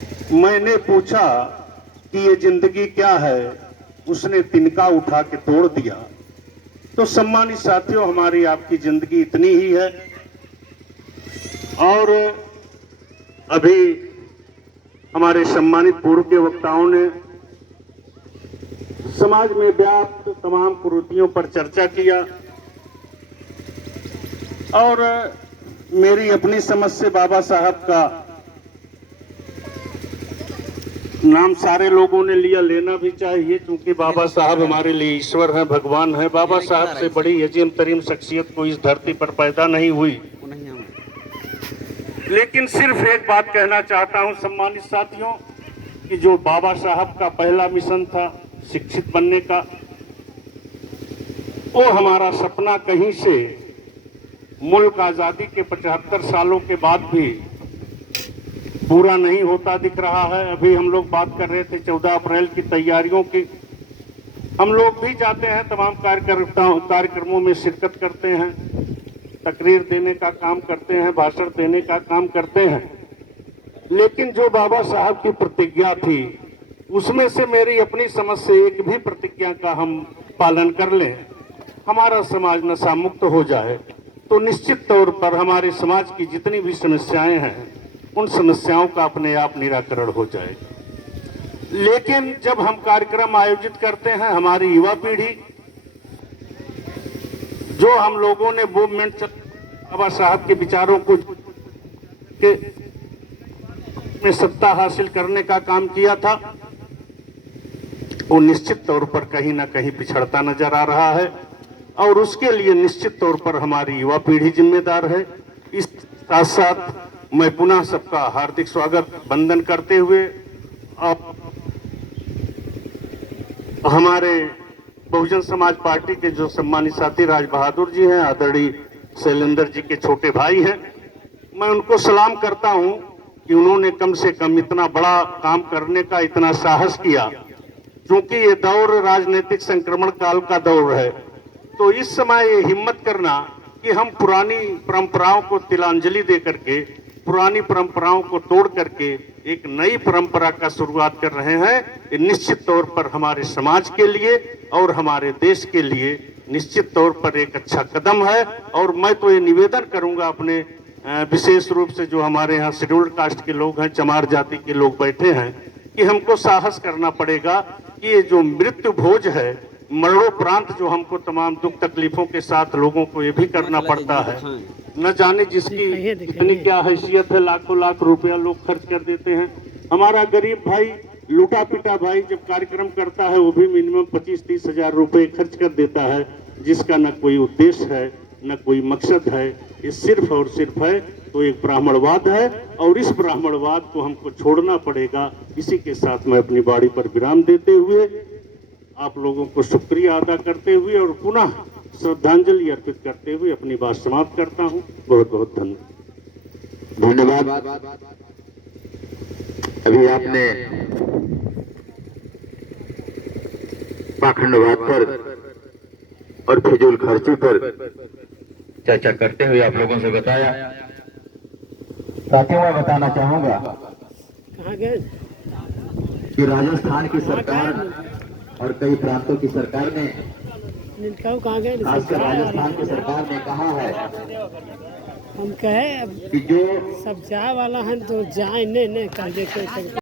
मैंने पूछा कि ये जिंदगी क्या है, उसने तिनका उठा के तोड़ दिया। तो सम्मानित साथियों, हमारी आपकी जिंदगी इतनी ही है। और अभी हमारे सम्मानित पूर्व के वक्ताओं ने समाज में व्याप्त तमाम कुरीतियों पर चर्चा किया और मेरी अपनी समझ से बाबा साहब का नाम सारे लोगों ने लिया, लेना भी चाहिए, क्योंकि बाबा साहब हमारे लिए ईश्वर हैं, भगवान हैं। बाबा साहब से बड़ी अजीम तरीन शख्सियत को इस धरती पर पैदा नहीं हुई। लेकिन सिर्फ एक बात कहना चाहता हूं सम्मानित साथियों, कि जो बाबा साहब का पहला मिशन था शिक्षित बनने का, वो हमारा सपना कहीं से मुल्क आजादी के 75 सालों के बाद भी पूरा नहीं होता दिख रहा है। अभी हम लोग बात कर रहे थे 14 अप्रैल की तैयारियों की। हम लोग भी जाते हैं, तमाम कार्यक्रमों में शिरकत करते हैं, तकरीर देने का काम करते हैं, भाषण देने का काम करते हैं। लेकिन जो बाबा साहब की प्रतिज्ञा थी, उसमें से मेरी अपनी समझ से एक भी प्रतिज्ञा का हम पालन कर लें, हमारा समाज नशा मुक्त हो जाए, तो निश्चित तौर पर हमारे समाज की जितनी भी समस्याएं हैं, उन समस्याओं का अपने आप निराकरण हो जाएगा। लेकिन जब हम कार्यक्रम आयोजित करते हैं, हमारी युवा पीढ़ी, जो हम लोगों ने मूवमेंट बाबा साहब के विचारों को में सत्ता हासिल करने का काम किया था, वो निश्चित तौर पर कहीं ना कहीं पिछड़ता नजर आ रहा है। और उसके लिए निश्चित तौर पर हमारी युवा पीढ़ी जिम्मेदार है। इस साथ साथ मैं पुनः सबका हार्दिक स्वागत वंदन करते हुए हमारे बहुजन समाज पार्टी के जो सम्मानित साथी राज बहादुर जी हैं, आदरणीय शैलेंद्र जी के छोटे भाई हैं, मैं उनको सलाम करता हूं कि उन्होंने कम से कम इतना बड़ा काम करने का इतना साहस किया, क्योंकि ये दौर राजनीतिक संक्रमण काल का दौर है। तो इस समय ये हिम्मत करना कि हम पुरानी परंपराओं को तिलांजलि दे करके, पुरानी परंपराओं को तोड़ करके एक नई परंपरा का शुरुआत कर रहे हैं, ये निश्चित तौर पर हमारे समाज के लिए और हमारे देश के लिए निश्चित तौर पर एक अच्छा कदम है। और मैं तो ये निवेदन करूंगा अपने विशेष रूप से जो हमारे यहाँ शेड्यूल्ड कास्ट के लोग हैं, चमार जाति के लोग बैठे हैं, कि हमको साहस करना पड़ेगा कि ये जो मृत्यु भोज है, मरणोपरांत जो हमको तमाम दुख तकलीफों के साथ लोगों को ये भी करना पड़ता है, न जाने जिसकी इतनी क्या हैसियत है, लाखों लाख रुपया लोग खर्च कर देते हैं। हमारा गरीब भाई, लूटा पिटा भाई जब कार्यक्रम करता है, वो भी मिनिमम 25-30 हजार रुपए खर्च कर देता है, जिसका न कोई उद्देश्य है, न कोई मकसद है। ये सिर्फ और सिर्फ है तो एक ब्राह्मणवाद है, और इस ब्राह्मणवाद को हमको छोड़ना पड़ेगा। इसी के साथ मैं अपनी बाड़ी पर विराम देते हुए आप लोगों को शुक्रिया अदा करते हुए और पुनः श्रद्धांजलि अर्पित करते हुए अपनी बात समाप्त करता हूं। बहुत बहुत धन्यवाद। अभी आपने पाखंडवाद पर और फिजूल खर्ची पर चर्चा करते हुए आप लोगों से बताया। साथियों, मैं बताना चाहूंगा कि राजस्थान की सरकार और कई प्रांतों की सरकार ने, खासकर राजस्थान की सरकार ने कहा है हम कहे कि जो सब जाए वाला है तो जाए नहीं कह देते।